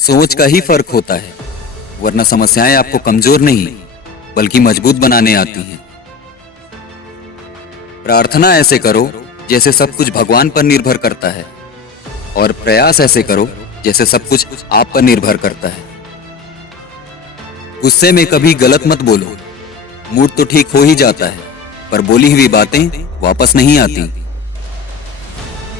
सोच का ही फर्क होता है, वरना समस्याएं आपको कमजोर नहीं बल्कि मजबूत बनाने आती हैं। प्रार्थना ऐसे करो जैसे सब कुछ भगवान पर निर्भर करता है, और प्रयास ऐसे करो जैसे सब कुछ आप पर निर्भर करता है। गुस्से में कभी गलत मत बोलो। मूड तो ठीक हो ही जाता है, पर बोली हुई बातें वापस नहीं आती।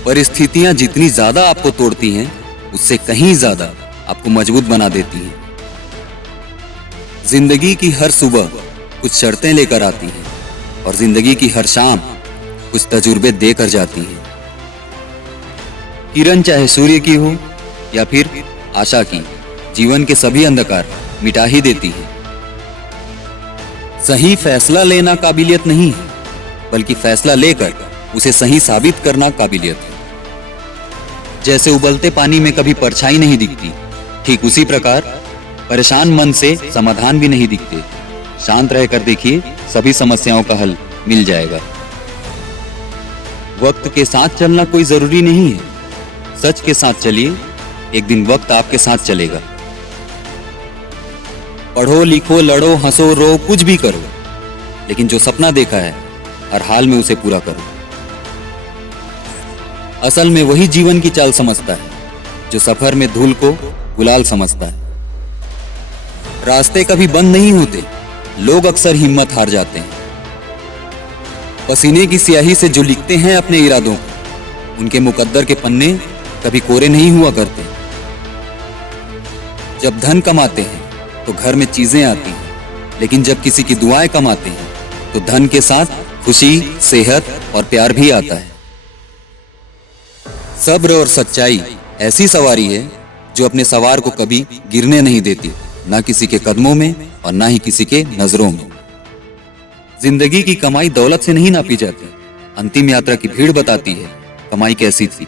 परिस्थितियां जितनी ज्यादा आपको तोड़ती हैं, उससे कहीं ज्यादा आपको मजबूत बना देती हैं। जिंदगी की हर सुबह कुछ शर्तें लेकर आती हैं, और जिंदगी की हर शाम कुछ तजुर्बे देकर जाती हैं। किरण चाहे सूर्य की हो या फिर आशा की, जीवन के सभी अंधकार मिटा ही देती है। सही फैसला लेना काबिलियत नहीं है, बल्कि फैसला लेकर उसे सही साबित करना काबिलियत है। जैसे उबलते पानी में कभी परछाई नहीं दिखती, ठीक उसी प्रकार परेशान मन से समाधान भी नहीं दिखते। शांत रहकर देखिए, सभी समस्याओं का हल मिल जाएगा। वक्त के साथ चलना कोई जरूरी नहीं है, सच के साथ चलिए, एक दिन वक्त आपके साथ चलेगा। पढ़ो लिखो लड़ो हंसो रो कुछ भी करो, लेकिन जो सपना देखा है हर हाल में उसे पूरा करो। असल में वही जीवन की चाल समझता है जो सफर में धूल को गुलाल समझता है। रास्ते कभी बंद नहीं होते, लोग अक्सर हिम्मत हार जाते हैं। पसीने की स्याही से जो लिखते हैं अपने इरादों को, उनके मुकद्दर के पन्ने कभी कोरे नहीं हुआ करते। जब धन कमाते हैं तो घर में चीजें आती हैं, लेकिन जब किसी की दुआएं कमाते हैं तो धन के साथ खुशी, सेहत और प्यार भी आता है। सब्र और सच्चाई ऐसी सवारी है जो अपने सवार को कभी गिरने नहीं देती, ना किसी के कदमों में और ना ही किसी के नजरों में। जिंदगी की कमाई दौलत से नहीं नापी जाती, अंतिम यात्रा की भीड़ बताती है कमाई कैसी थी।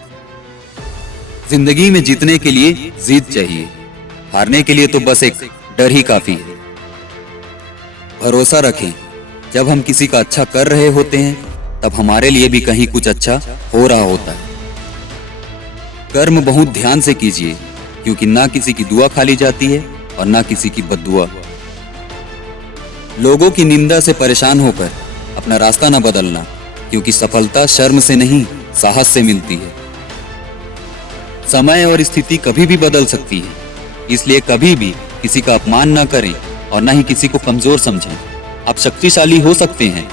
जिंदगी में जीतने के लिए जीत चाहिए, हारने के लिए तो बस एक डर ही काफी है। भरोसा रखें, जब हम किसी का अच्छा कर रहे होते हैं तब हमारे लिए भी कहीं कुछ अच्छा हो रहा होता है। कर्म बहुत ध्यान से कीजिए, क्योंकि ना किसी की दुआ खाली जाती है और ना किसी की बद्दुआ। लोगों की निंदा से परेशान होकर अपना रास्ता न बदलना, क्योंकि सफलता शर्म से नहीं साहस से मिलती है। समय और स्थिति कभी भी बदल सकती है, इसलिए कभी भी किसी का अपमान न करें और न ही किसी को कमजोर समझें। आप शक्तिशाली हो सकते हैं,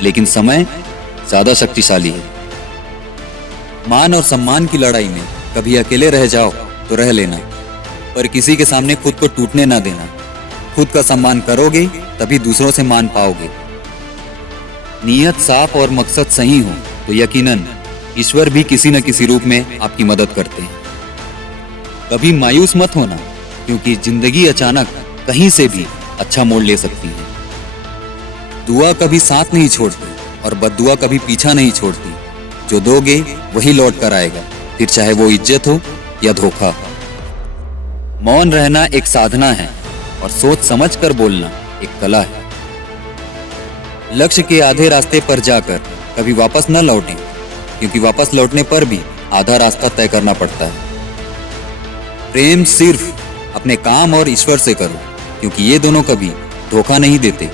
लेकिन समय ज्यादा शक्तिशाली है। मान और सम्मान की लड़ाई में कभी अकेले रह जाओ तो रह लेना, पर किसी के सामने खुद को टूटने ना देना। खुद का सम्मान करोगे तभी दूसरों से मान पाओगे। नीयत साफ और मकसद सही हो तो यकीनन ईश्वर भी किसी न किसी रूप में आपकी मदद करते हैं। कभी मायूस मत होना, क्योंकि जिंदगी अचानक कहीं से भी अच्छा मोड़ ले सकती है। दुआ कभी साथ नहीं छोड़ती और बद्दुआ कभी पीछा नहीं छोड़ती। जो दोगे वही लौट कर आएगा, फिर चाहे वो इज्जत हो या धोखा। मौन रहना एक साधना है और सोच समझ कर बोलना एक कला है। लक्ष्य के आधे रास्ते पर जाकर कभी वापस न लौटें, क्योंकि वापस लौटने पर भी आधा रास्ता तय करना पड़ता है। प्रेम सिर्फ अपने काम और ईश्वर से करो, क्योंकि ये दोनों कभी धोखा नहीं देते।